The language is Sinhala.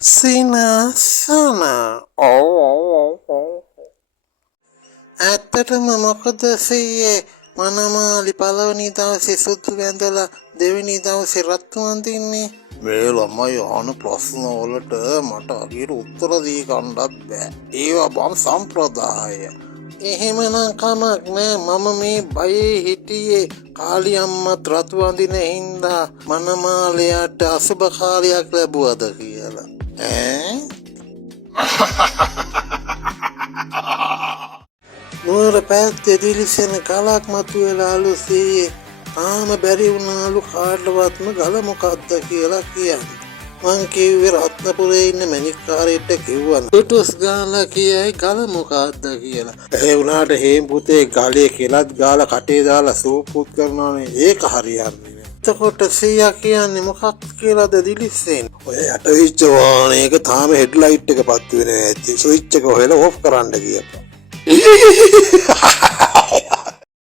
සිනසන ඇත්තටම මොකද සීයේ මනමාලි පළවෙනි දවසේ සුදු වැඳලා දෙවෙනි දවසේ රත්තු අඳින්නේ මේ ළමයි අහන ප්‍රශ්න වලට මට හරියට උත්තර දී ගන්නත් බෑ ඒවා බම් සම්ප්‍රදාය එහෙමනම් කමක් නෑ මම මේ බයේ හිටියේ කාලි අම්මත් රතු අඳින හින්දා මනමාලයට අසුබ කාලයක් ලැබුවද කියලා නුවර පැත්තේ දිලිසෙන ගලක් මතුවෙලාලු සීයේ තාම බැරි වුණාලු කාටවත්ම ගල මොකක්ද කියලා කියන්න. මං කිව්වේ රත්නපුරේ ඉන්න මැණික්කාරයෙක්ට කිව්වා ටුටුස් ගාලා කියයි ගල මොකක්ද කියලා. ඒ වුණාට හේම් පුතේ ගලේ කෙලත් ගාලා කටේ දාලා සූපුත් කරනවානේ ඒක හරියන්නේ නෑ. එතකොට සීයා කියන්නේ මොකක්ද කියලාද දිලිසෙන්නේ? ඔය යට වෙච්ච වාහනයක තාම හෙඩ්ලයිට් එක පත් වෙන්නේ නැති. ස්විච් එක හොයලා ඕෆ් කරන්න කියපන්.